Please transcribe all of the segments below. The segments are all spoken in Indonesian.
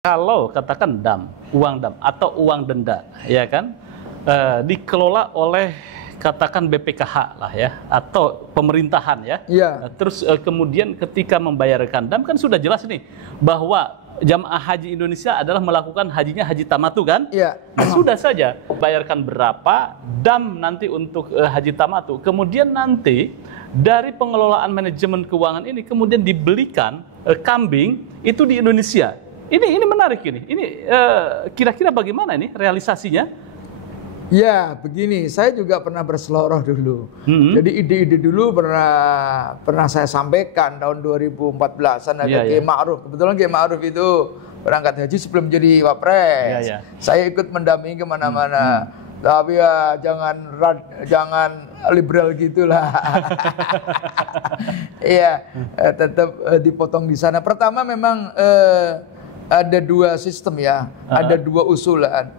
Kalau katakan uang dam atau uang denda, ya kan, dikelola oleh katakan BPKH lah ya, atau pemerintahan ya. Iya. Terus kemudian ketika membayarkan dam kan sudah jelas nih bahwa jamaah haji Indonesia adalah melakukan hajinya haji tamatu kan? Iya. Nah, sudah saja bayarkan berapa dam nanti untuk haji tamatu. Kemudian nanti dari pengelolaan manajemen keuangan ini kemudian dibelikan kambing itu di Indonesia. Ini menarik ini. Ini kira-kira bagaimana ini realisasinya? Ya, begini, saya juga pernah berseloroh dulu. Jadi ide-ide dulu pernah saya sampaikan tahun 2014-an ada Kiai Ma'ruf. Kebetulan Kiai Ma'ruf itu berangkat haji sebelum jadi wapres. Saya ikut mendampingi kemana-mana. Tapi ya jangan liberal gitulah. Iya, tetap dipotong di sana. Pertama memang ada dua sistem ya, ada dua usulan.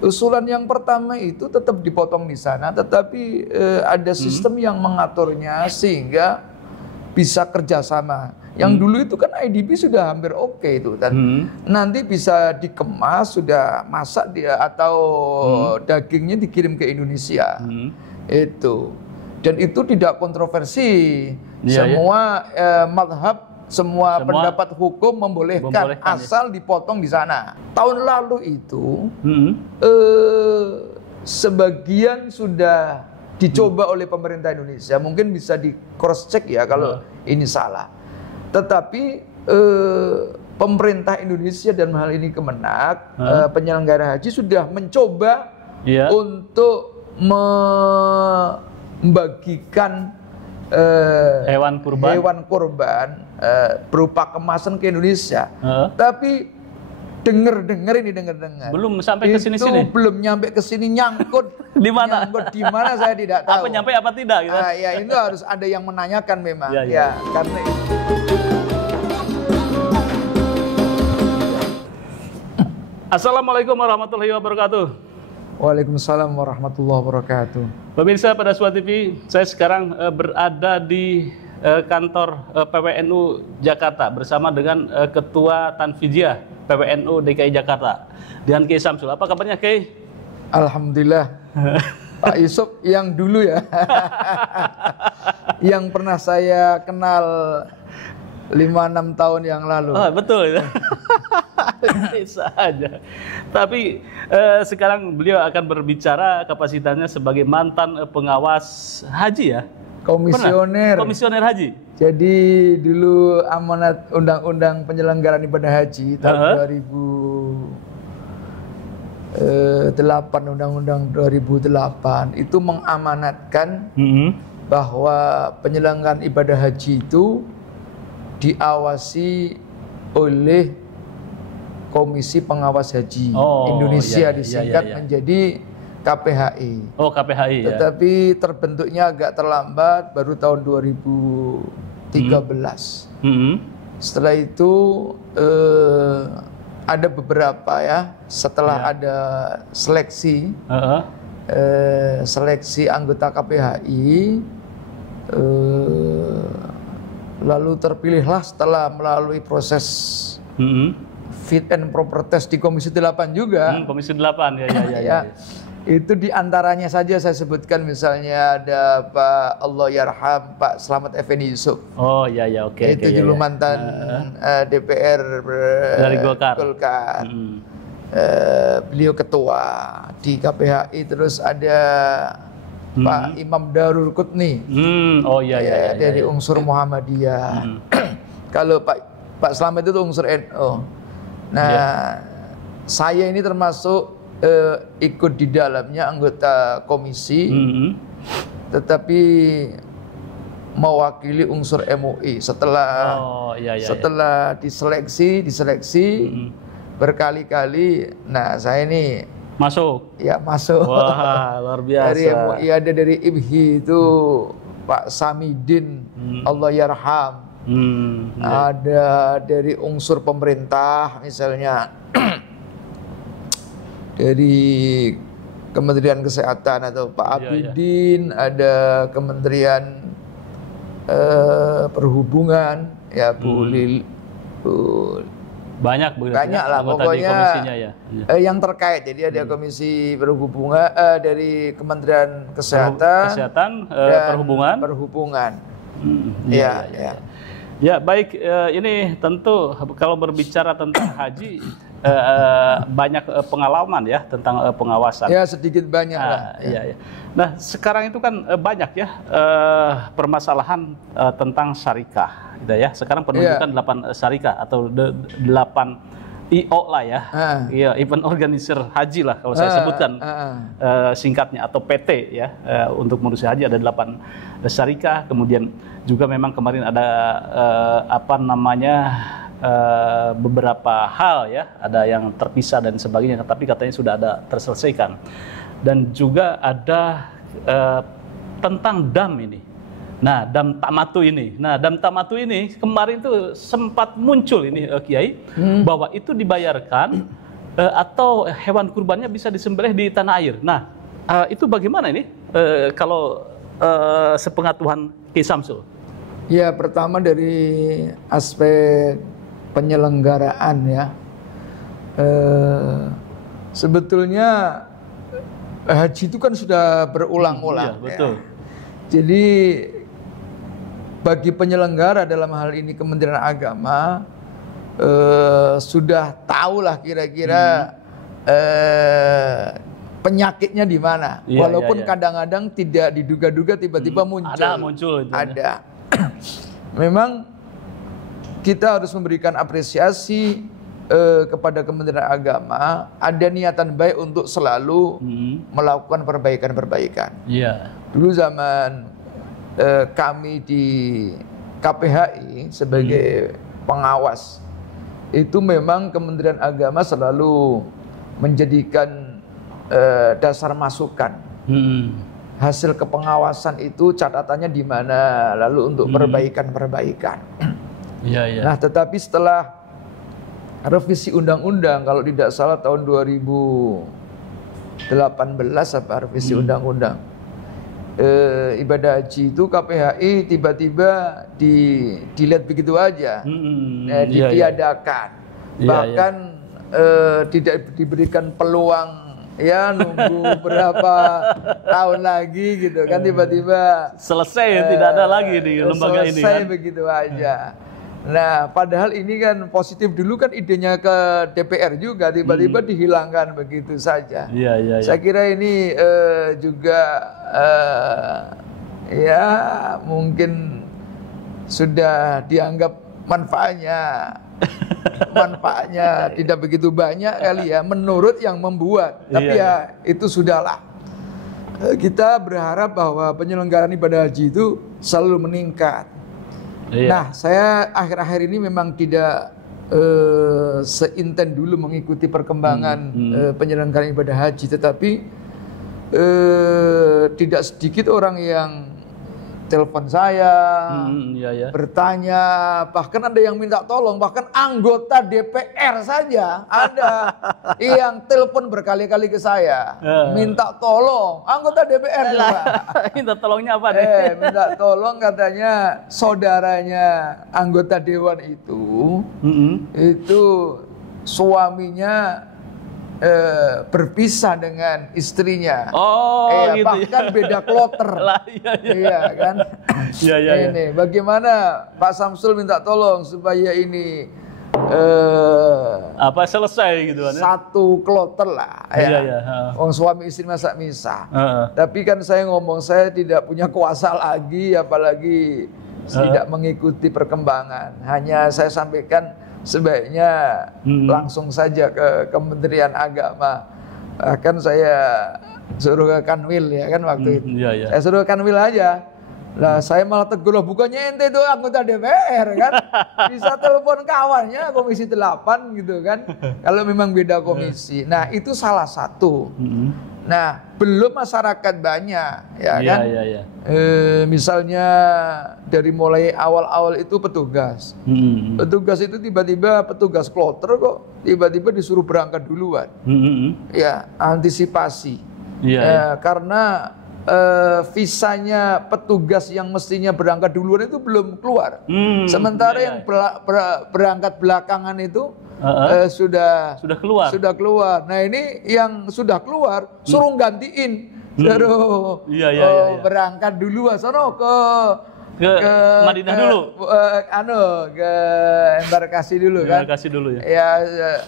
Usulan yang pertama itu tetap dipotong di sana, tetapi ada sistem yang mengaturnya sehingga bisa kerjasama. Yang dulu itu kan IDB sudah hampir oke itu kan. Nanti bisa dikemas, sudah masak dia atau dagingnya dikirim ke Indonesia. Itu. Dan itu tidak kontroversi. Semua madhab, semua pendapat hukum membolehkan asal dipotong di sana. Tahun lalu itu sebagian sudah dicoba oleh pemerintah Indonesia. Mungkin bisa di cross check ya kalau ini salah. Tetapi pemerintah Indonesia dan hal ini Kemenak, penyelenggara haji sudah mencoba untuk membagikan hewan kurban berupa kemasan ke Indonesia. Tapi dengar belum sampai ke sini-sini. Belum nyampe ke sini, nyangkut di mana? Nyangkut di mana saya tidak tahu. Apa nyampe apa tidak gitu. Ya itu harus ada yang menanyakan memang. Ya, karena Assalamualaikum warahmatullahi wabarakatuh. Waalaikumsalam warahmatullahi wabarakatuh. Pemirsa pada Suara TV, saya sekarang berada di kantor PWNU Jakarta bersama dengan Ketua Tanfiziah PWNU DKI Jakarta, dengan Kiai Samsul. Apa kabarnya, Kiai? Alhamdulillah. Pak Yusuf yang dulu ya, yang pernah saya kenal 5-6 tahun yang lalu. Oh, betul. Bisa aja. Tapi sekarang beliau akan berbicara kapasitasnya sebagai mantan pengawas haji ya. Komisioner. Komisioner haji. Jadi dulu amanat Undang-Undang Penyelenggaraan Ibadah Haji tahun 2008, Undang-Undang 2008 itu mengamanatkan bahwa penyelenggaraan ibadah haji itu diawasi oleh Komisi Pengawas Haji Indonesia, disingkat menjadi KPHI. Oh, KPHI ya. Tetapi terbentuknya agak terlambat, baru tahun 2013. Setelah itu ada beberapa ya, setelah ada seleksi seleksi anggota KPHI, lalu terpilihlah setelah melalui proses fit and proper test di Komisi 8 juga. Komisi 8 ya. Itu diantaranya saja saya sebutkan, misalnya ada Pak Allahyarham Pak Slamet Effendi Yusuf. Oh ya, oke. Itu dulu mantan DPR dari Golkar. Beliau ketua di KPHI. Terus ada Pak Imam Darul Qutni. Dari unsur Muhammadiyah. Kalau Pak Slamet itu unsur NU. Nah, saya ini termasuk ikut di dalamnya, anggota komisi, tetapi mewakili unsur MUI. Setelah diseleksi berkali-kali, nah saya ini masuk. Wah, luar biasa. Dari MUI ada, dari IBHI itu Pak Samidin Allahyarham. Ada dari unsur pemerintah, misalnya dari Kementerian Kesehatan atau Pak Abidin, ada Kementerian Perhubungan ya, Bu Banyak begitu. Banyak lah anggota di pokoknya komisinya ya. Iya. yang terkait. Jadi ada komisi perhubungan dari Kementerian Kesehatan, Kesehatan, Perhubungan. Iya, iya. Ya baik, ini tentu kalau berbicara tentang haji banyak pengalaman ya tentang pengawasan. Ya sedikit banyak lah. Iya, iya. Nah sekarang itu kan banyak ya permasalahan tentang syarikah, gitu ya. Sekarang penunjukan 8 syarikah atau 8 IO lah ya, iya, event organizer haji lah kalau saya sebutkan singkatnya, atau PT ya, untuk mengurusi haji ada 8 syarikah. Kemudian juga memang kemarin ada beberapa hal ya, ada yang terpisah dan sebagainya, tapi katanya sudah ada terselesaikan. Dan juga ada tentang dam ini. Nah, dam Tamatu ini. Nah, dam Tamatu ini kemarin tuh sempat muncul ini Kiai, bahwa itu dibayarkan atau hewan kurbannya bisa disembelih di tanah air. Nah, itu bagaimana ini kalau sepengetahuan Ki Samsul? Ya, pertama dari aspek penyelenggaraan ya. Sebetulnya haji itu kan sudah berulang-ulang. Ya, betul. Ya. Jadi bagi penyelenggara dalam hal ini Kementerian Agama sudah tahulah kira-kira penyakitnya di mana. Ya, walaupun ya. kadang-kadang tidak diduga-duga tiba-tiba muncul. Ada muncul itu. Ada. Memang kita harus memberikan apresiasi kepada Kementerian Agama, ada niatan baik untuk selalu melakukan perbaikan-perbaikan. Iya. Dulu zaman kami di KPHI sebagai pengawas, itu memang Kementerian Agama selalu menjadikan dasar masukan. Hasil kepengawasan itu catatannya di mana, lalu untuk perbaikan-perbaikan. Iya, iya. Nah, tetapi setelah revisi undang-undang, kalau tidak salah tahun 2018 apa revisi undang-undang ibadah haji itu, KPHI tiba-tiba dilihat begitu aja, ditiadakan, bahkan tidak diberikan peluang ya nunggu berapa tahun lagi gitu kan, tiba-tiba selesai, tidak ada lagi di lembaga ini kan? Selesai begitu aja. Nah, padahal ini kan positif, dulu kan idenya ke DPR juga, tiba-tiba dihilangkan begitu saja. Iya, iya, iya. Saya kira ini juga ya mungkin sudah dianggap manfaatnya tidak begitu banyak kali ya menurut yang membuat. Tapi ya itu sudahlah. Kita berharap bahwa penyelenggaraan ibadah haji itu selalu meningkat. Nah, saya akhir-akhir ini memang tidak seinten dulu mengikuti perkembangan penyelenggaraan ibadah haji, tetapi tidak sedikit orang yang telepon saya, bertanya, bahkan ada yang minta tolong, bahkan anggota DPR saja ada yang telepon berkali-kali ke saya, minta tolong, anggota DPR juga. Minta tolongnya apa deh? Minta tolong katanya saudaranya anggota dewan itu suaminya berpisah dengan istrinya. Gitu bahkan beda kloter. Iya kan? Ini bagaimana Pak Samsul minta tolong supaya ini selesai gitu kan? Satu kloter lah. Suami istri masa misah. Tapi kan saya ngomong, saya tidak punya kuasa lagi, apalagi tidak mengikuti perkembangan. Hanya saya sampaikan sebaiknya langsung saja ke Kementerian Agama. Kan saya suruh ke Kanwil ya kan waktu itu. Saya suruh ke Kanwil aja. Lah saya malah tegur, bukannya ente itu anggota DPR kan? Bisa telepon kawannya Komisi 8 gitu kan. Kalau memang beda komisi. Nah, itu salah satu. Nah, belum masyarakat banyak ya kan. Misalnya dari mulai awal-awal itu petugas. Petugas itu tiba-tiba petugas kloter kok tiba-tiba disuruh berangkat duluan. Ya, antisipasi. Karena visanya petugas yang mestinya berangkat duluan itu belum keluar. Sementara yang berangkat belakangan itu sudah keluar. Sudah keluar. Nah ini yang sudah keluar suruh gantiin, suruh berangkat dulu, sono ke Madinah dulu. Ke embarkasi dulu kan. Embarkasi dulu ya. Ya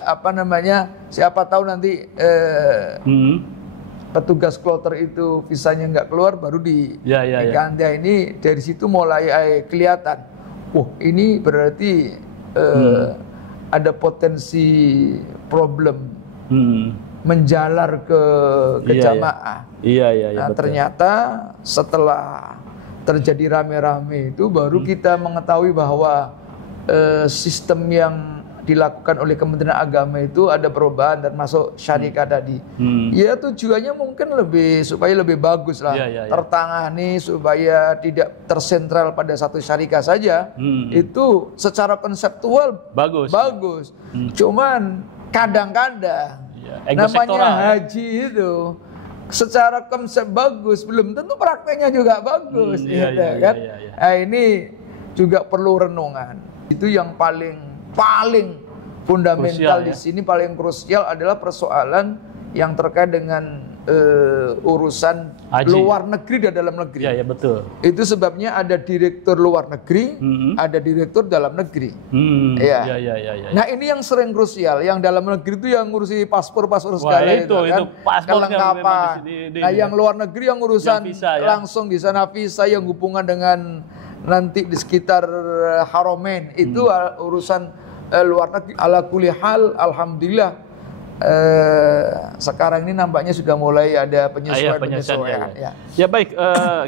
apa namanya? Siapa tahu nanti petugas kloter itu visanya nggak keluar baru diganti. Ini dari situ mulai kelihatan. Ini berarti ada potensi problem menjalar ke jamaah. Nah, ternyata setelah terjadi rame-rame itu baru kita mengetahui bahwa sistem yang dilakukan oleh Kementerian Agama itu ada perubahan dan masuk syarikat tadi. Ya tujuannya mungkin supaya lebih bagus lah, tertangani supaya tidak tersentral pada satu syarikat saja. Itu secara konseptual bagus. Cuman kadang-kadang namanya haji itu secara konsep bagus, belum tentu prakteknya juga bagus, kan? Nah, ini juga perlu renungan. Itu yang paling fundamental di sini, paling krusial adalah persoalan yang terkait dengan urusan haji. Luar negeri dan dalam negeri. Ya, betul. Itu sebabnya ada direktur luar negeri, ada direktur dalam negeri. Nah ini yang sering krusial, yang dalam negeri itu yang ngurusi paspor segala itu kan, kelengkapan. Nah yang luar negeri yang urusan langsung di sana visa yang hubungan dengan nanti di sekitar Haramain itu urusan luar negeri. Ala kulli hal, alhamdulillah. Sekarang ini nampaknya sudah mulai ada penyesuaian. Ya baik,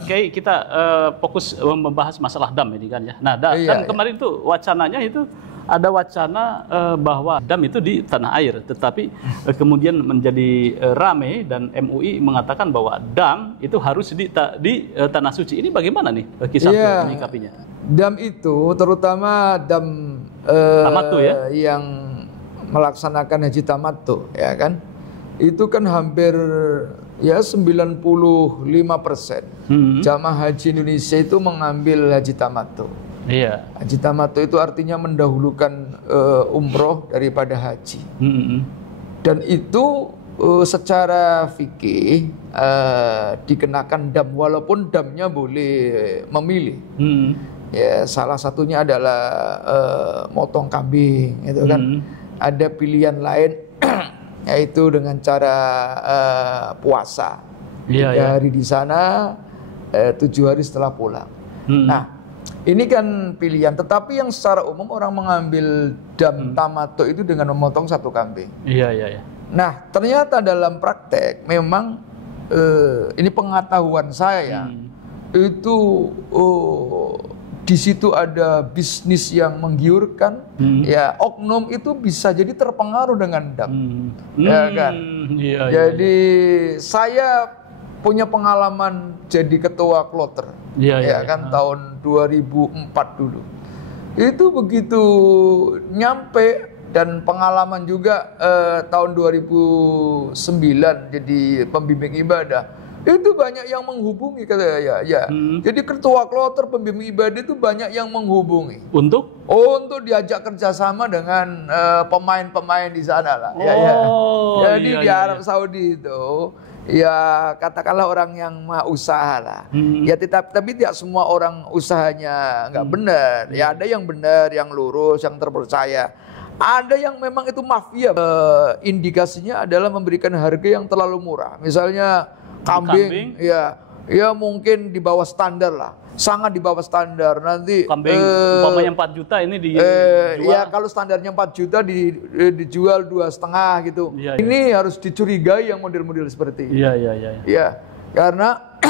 Kiai, kita fokus membahas masalah dam ini kan ya. Nah, dan kemarin itu wacananya itu ada wacana bahwa dam itu di tanah air, tetapi kemudian menjadi rame dan MUI mengatakan bahwa dam itu harus di tanah suci. Ini bagaimana nih kisah menyikapinya? Dam itu terutama dam Tamattu ya, yang melaksanakan haji tamattu, ya kan? Itu kan hampir 95% jamaah haji Indonesia itu mengambil haji tamattu. Haji tamattu itu artinya mendahulukan umroh daripada haji. Dan itu secara fikih dikenakan dam, walaupun damnya boleh memilih. Ya, salah satunya adalah motong kambing, itu kan. Ada pilihan lain yaitu dengan cara puasa 3 hari di sana, 7 hari setelah pulang. Nah ini kan pilihan, tetapi yang secara umum orang mengambil dam tamattu itu dengan memotong 1 kambing. Nah ternyata dalam praktek memang ini pengetahuan saya itu di situ ada bisnis yang menggiurkan, ya oknum itu bisa jadi terpengaruh dengan dam, ya kan? Jadi saya punya pengalaman jadi ketua kloter, kan tahun 2004 dulu. Itu begitu nyampe dan pengalaman juga tahun 2009 jadi pembimbing ibadah. Itu banyak yang menghubungi, kata Jadi ketua kloter pembimbing ibadah itu banyak yang menghubungi untuk diajak kerjasama dengan pemain-pemain di sana lah. Jadi di Arab Saudi itu ya katakanlah orang yang mau usaha lah. Ya tapi tidak semua orang usahanya nggak benar. Ya ada yang benar, yang lurus, yang terpercaya. Ada yang memang itu mafia. Indikasinya adalah memberikan harga yang terlalu murah. Misalnya kambing. Ya mungkin di bawah standar lah, sangat di bawah standar. Nanti kambing umpamanya 4 juta ini dijual. Ya kalau standarnya 4 juta dijual 2,5 gitu. Ini harus dicurigai yang model-model seperti ini. Ya karena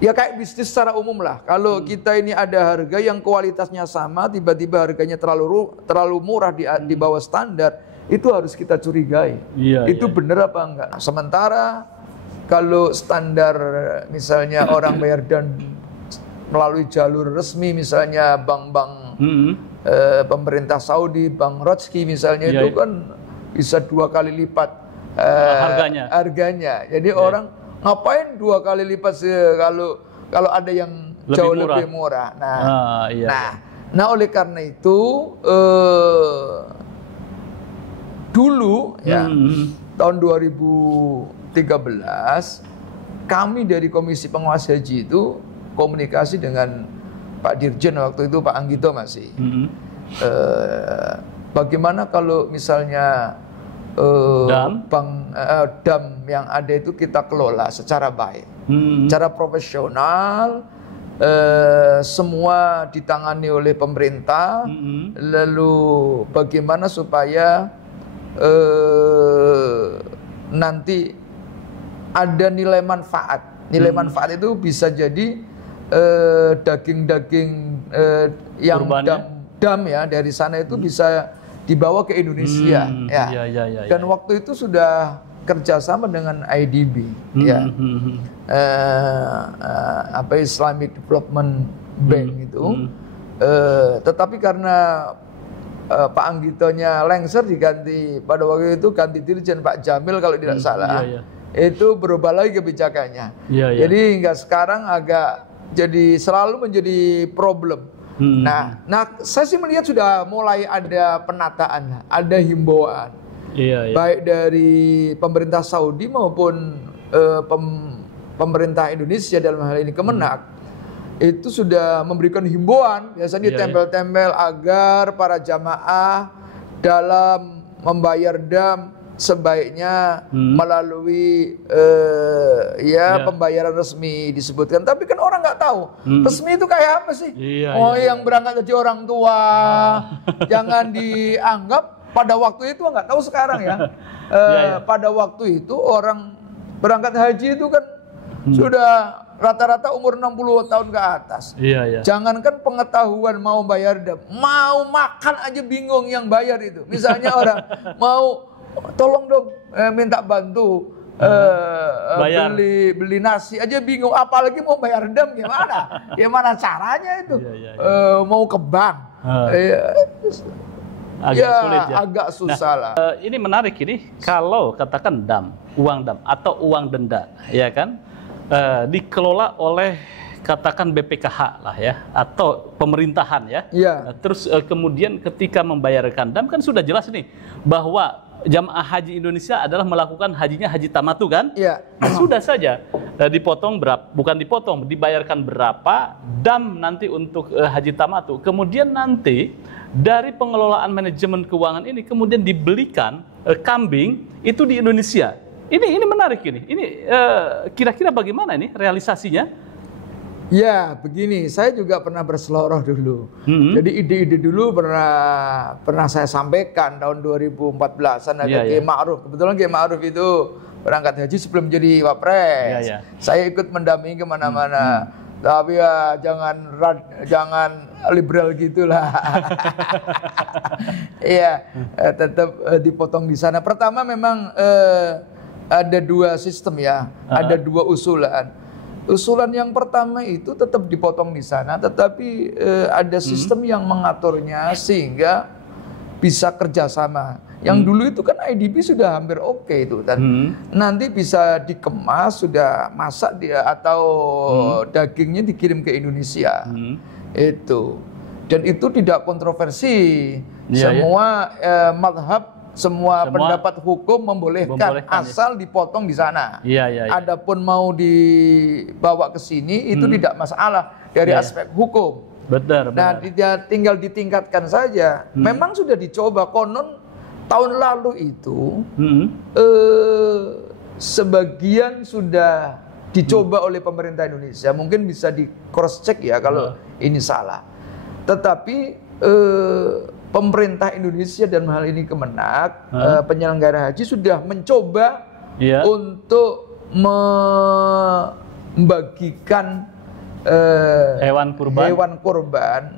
ya kayak bisnis secara umum lah. Kalau kita ini ada harga yang kualitasnya sama, tiba-tiba harganya terlalu murah di bawah standar, itu harus kita curigai. Itu benar apa enggak? Sementara kalau standar misalnya orang bayar dan melalui jalur resmi, misalnya bank-bank pemerintah Saudi, Bank Rotsky misalnya, itu kan bisa 2 kali lipat harganya. Jadi orang ngapain 2 kali lipat kalau ada yang jauh lebih murah. Nah oleh karena itu dulu ya tahun 2013 kami dari Komisi Pengawas Haji itu komunikasi dengan Pak Dirjen waktu itu, Pak Anggito masih. Bagaimana kalau misalnya dam yang ada itu kita kelola secara baik, secara profesional, semua ditangani oleh pemerintah. Lalu bagaimana supaya nanti ada nilai manfaat. Nilai manfaat itu bisa jadi daging-daging yang dam ya dari sana itu bisa dibawa ke Indonesia ya. Dan waktu itu sudah kerjasama dengan IDB ya, Islamic Development Bank itu. Tetapi karena Pak Anggitonya lengser diganti, pada waktu itu ganti Dirjen Pak Jamil kalau tidak salah, itu berubah lagi kebijakannya. Jadi hingga sekarang agak jadi selalu menjadi problem. Nah, saya sih melihat sudah mulai ada penataan, ada himbauan, baik dari pemerintah Saudi maupun pemerintah Indonesia dalam hal ini Kemenak, itu sudah memberikan himbauan, biasanya ditempel-tempel agar para jamaah dalam membayar dam sebaiknya melalui pembayaran resmi disebutkan. Tapi kan orang nggak tahu resmi itu kayak apa sih. Yang berangkat jadi orang tua jangan dianggap pada waktu itu, nggak tahu sekarang ya. Pada waktu itu orang berangkat haji itu kan sudah rata-rata umur 60 tahun ke atas. Jangankan pengetahuan mau bayar dam, mau makan aja bingung yang bayar itu. Misalnya orang mau tolong dong minta bantu beli nasi aja bingung, apalagi mau bayar dam gimana caranya itu. Mau ke bank agak susah lah. Ini menarik ini, kalau katakan uang dam atau uang denda ya kan, dikelola oleh katakan BPKH lah ya, atau pemerintahan ya. Terus kemudian ketika membayarkan dam kan sudah jelas nih bahwa jamaah haji Indonesia adalah melakukan hajinya haji tamatu kan? Sudah saja dipotong berapa, bukan dipotong, dibayarkan berapa dam nanti untuk haji tamatu. Kemudian nanti dari pengelolaan manajemen keuangan ini kemudian dibelikan kambing itu di Indonesia. Ini menarik ini. Ini kira-kira bagaimana ini realisasinya? Ya, begini, saya juga pernah berseloroh dulu. Jadi ide-ide dulu pernah saya sampaikan tahun 2014-an ada Kiai Ma'ruf. Kebetulan Kiai Ma'ruf itu berangkat haji sebelum jadi wapres. Saya ikut mendampingi kemana-mana. Tapi ya jangan liberal gitulah. Tetap dipotong di sana. Pertama memang ada dua sistem ya, ada dua usulan. Usulan yang pertama itu tetap dipotong di sana, tetapi ada sistem yang mengaturnya sehingga bisa kerjasama. Yang dulu itu kan IDB sudah hampir oke itu, dan nanti bisa dikemas, sudah masak dia atau dagingnya dikirim ke Indonesia. Itu, dan itu tidak kontroversi. Semua madhab, semua pendapat hukum membolehkan asal dipotong di sana. Adapun mau dibawa ke sini itu tidak masalah dari aspek hukum. Nah, dia tinggal ditingkatkan saja. Memang sudah dicoba, konon tahun lalu itu sebagian sudah dicoba oleh pemerintah Indonesia. Mungkin bisa di cross check ya kalau ini salah. Tetapi pemerintah Indonesia dan hal ini Kemenak, penyelenggara haji sudah mencoba untuk membagikan hewan kurban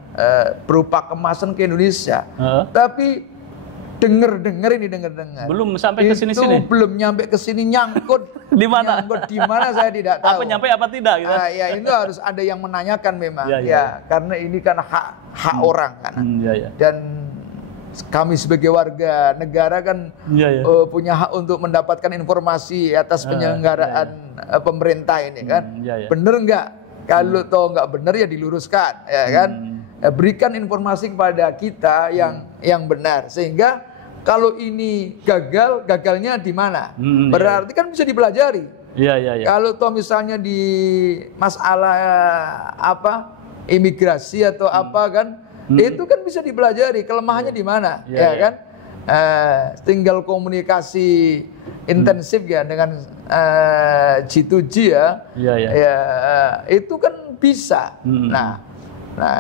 berupa kemasan ke Indonesia. Tapi dengar belum sampai ke sini. Belum nyampe ke sini, nyangkut di mana? Nyangkut di mana saya tidak tahu. Apa nyampe apa tidak gitu. Ya itu harus ada yang menanyakan memang. Karena ini kan hak orang kan. Dan kami sebagai warga negara kan punya hak untuk mendapatkan informasi atas penyelenggaraan pemerintah ini kan. Bener nggak? Kalau toh nggak bener ya diluruskan, ya kan. Berikan informasi kepada kita yang benar, sehingga kalau ini gagal, gagalnya di mana? Iya. Berarti kan bisa dipelajari. Iya, iya, iya. Kalau toh misalnya di masalah apa imigrasi atau apa kan, itu kan bisa dipelajari kelemahannya di mana, Iya, ya iya. kan? Tinggal komunikasi intensif ya dengan G2G ya. Iya, iya. Ya, itu kan bisa. Nah,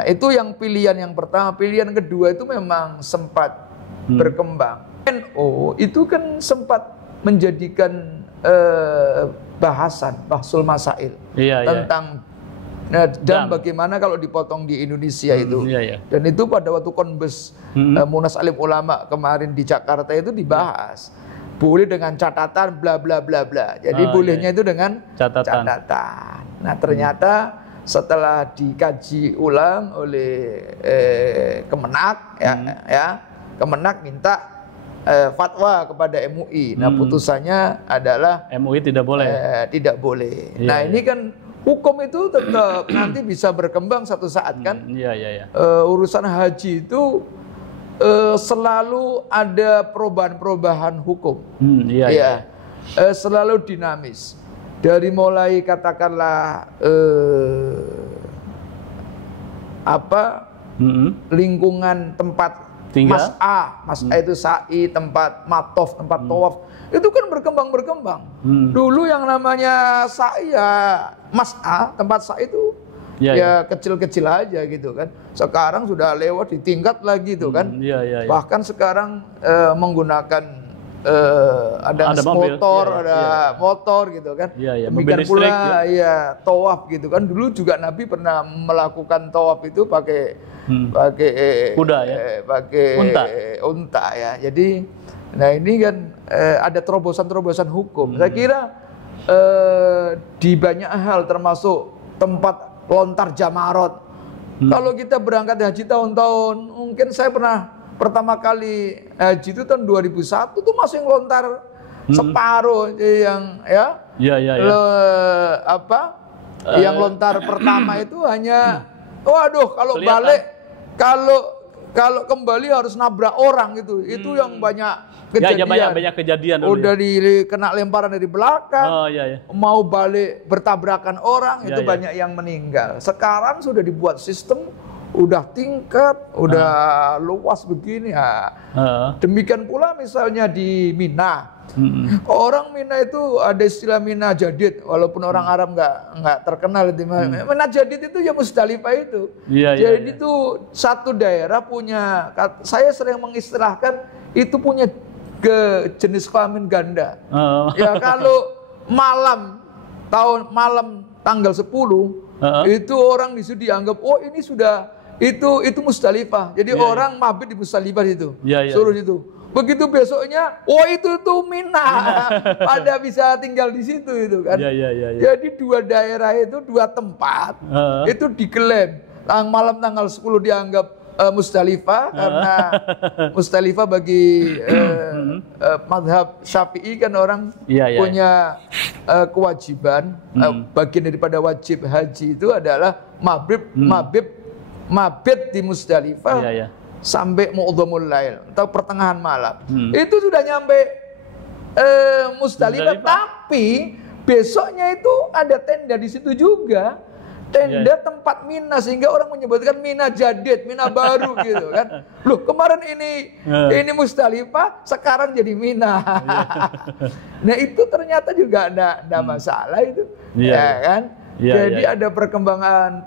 itu yang pilihan yang pertama. Pilihan kedua itu memang sempat berkembang. NU itu kan sempat menjadikan bahasul masail Iya, iya. tentang dan bagaimana kalau dipotong di Indonesia itu. Iya, iya. Dan itu pada waktu konbes Munas Alim Ulama kemarin di Jakarta itu dibahas. Boleh dengan catatan bla bla bla bla. Jadi bolehnya itu dengan Catatan. Nah, ternyata setelah dikaji ulang oleh Kemenak ya, Kemenak minta fatwa kepada MUI. Nah, putusannya adalah MUI tidak boleh. tidak boleh. Iya, Nah, iya. ini kan hukum itu tetap nanti bisa berkembang satu saat kan. Iya, iya, iya. Urusan haji itu selalu ada perubahan-perubahan hukum. Iya, iya. Selalu dinamis. Dari mulai katakanlah lingkungan tempat Tinggal. Mas A itu sa'i, tempat matof, tempat tawaf, itu kan berkembang. Dulu yang namanya sa'i ya Mas A, tempat sa'i itu ya kecil-kecil aja gitu kan. Sekarang sudah lewat ditingkat lagi tuh kan. Iya. Bahkan sekarang menggunakan ada mobil, motor, iya, ada motor gitu kan. Iya, Demikian mobil listrik, pula ya tawaf gitu kan. Dulu juga Nabi pernah melakukan tawaf itu pakai kuda ya. Pakai Unta. unta ya. Jadi nah ini kan ada terobosan-terobosan hukum. Saya kira di banyak hal termasuk tempat lontar jamarot. Kalau kita berangkat haji tahun-tahun, mungkin saya pernah pertama kali haji itu tahun 2001 tuh masih ngelontar separuh yang ya. Iya. Yang lontar pertama itu hanya waduh kalau kelihatan. balik kalau kembali harus nabrak orang gitu. Itu yang banyak kejadian. Ya, banyak kejadian dulu. Udah kena lemparan dari belakang. Oh, iya. Mau balik bertabrakan orang itu Iya. banyak yang meninggal. Sekarang sudah dibuat sistem udah tingkat, udah luas begini. Demikian pula misalnya di Mina. Orang Mina itu ada istilah Mina Jadid, walaupun orang Arab nggak terkenal itu. Mina Jadid itu ya Musdalifah itu. Iya, Jadi itu satu daerah punya, saya sering mengistilahkan itu punya jenis kelamin ganda. Ya kalau malam tanggal 10 itu orang di situ dianggap ini sudah itu Musdalifah. Jadi orang mabit di Musdalifah itu. Suruh itu. Begitu besoknya, itu Mina. Pada bisa tinggal di situ itu kan. Jadi dua daerah itu, dua tempat itu diklaim. Malam tanggal 10 dianggap Musdalifah karena Musdalifah bagi mazhab Syafi'i kan orang punya kewajiban. Bagian daripada wajib haji itu adalah mabit di Musdalifah sampai mu'dhamul lail atau pertengahan malam. Itu sudah nyampe Musdalifah, tapi besoknya itu ada tenda di situ juga. Tenda tempat Mina, sehingga orang menyebutkan Mina Jadid, Mina baru gitu kan. Loh, kemarin ini Musdalifah, sekarang jadi Mina. Nah, itu ternyata juga ada masalah itu. Ya kan? Jadi ada perkembangan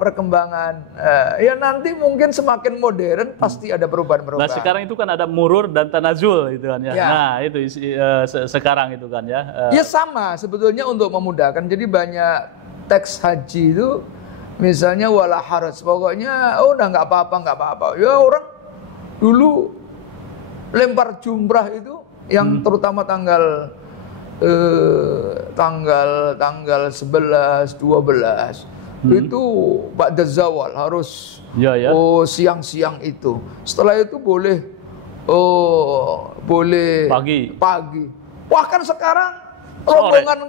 ya nanti mungkin semakin modern pasti ada perubahan-perubahan. Nah, sekarang itu kan ada murur dan tanazul gitu kan ya. Nah, itu sekarang itu kan ya. Ya sama sebetulnya untuk memudahkan. Jadi banyak teks haji itu misalnya wala haraj, pokoknya udah nggak apa-apa. Ya orang dulu lempar jumrah itu yang terutama tanggal 11, 12 itu ba'da zawal harus siang-siang itu. Setelah itu boleh pagi. Bahkan sekarang rombongan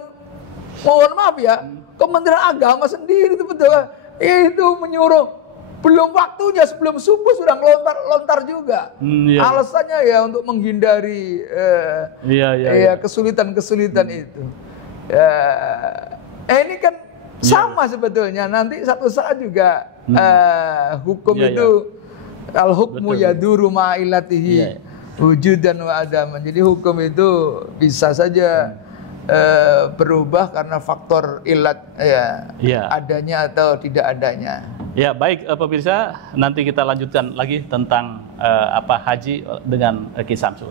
mohon maaf ya, Kementerian Agama sendiri itu betul itu menyuruh belum waktunya, sebelum subuh sudah lontar juga. Iya. Alasannya ya untuk menghindari kesulitan-kesulitan itu. Ini kan sama sebetulnya. Nanti satu saat juga hukum itu al-hukmu yaduru ma'ilatihi wujudan wa adaman. Jadi hukum itu bisa saja berubah karena faktor ilat adanya atau tidak adanya. Ya, baik pemirsa, nanti kita lanjutkan lagi tentang haji dengan Ki Samsul.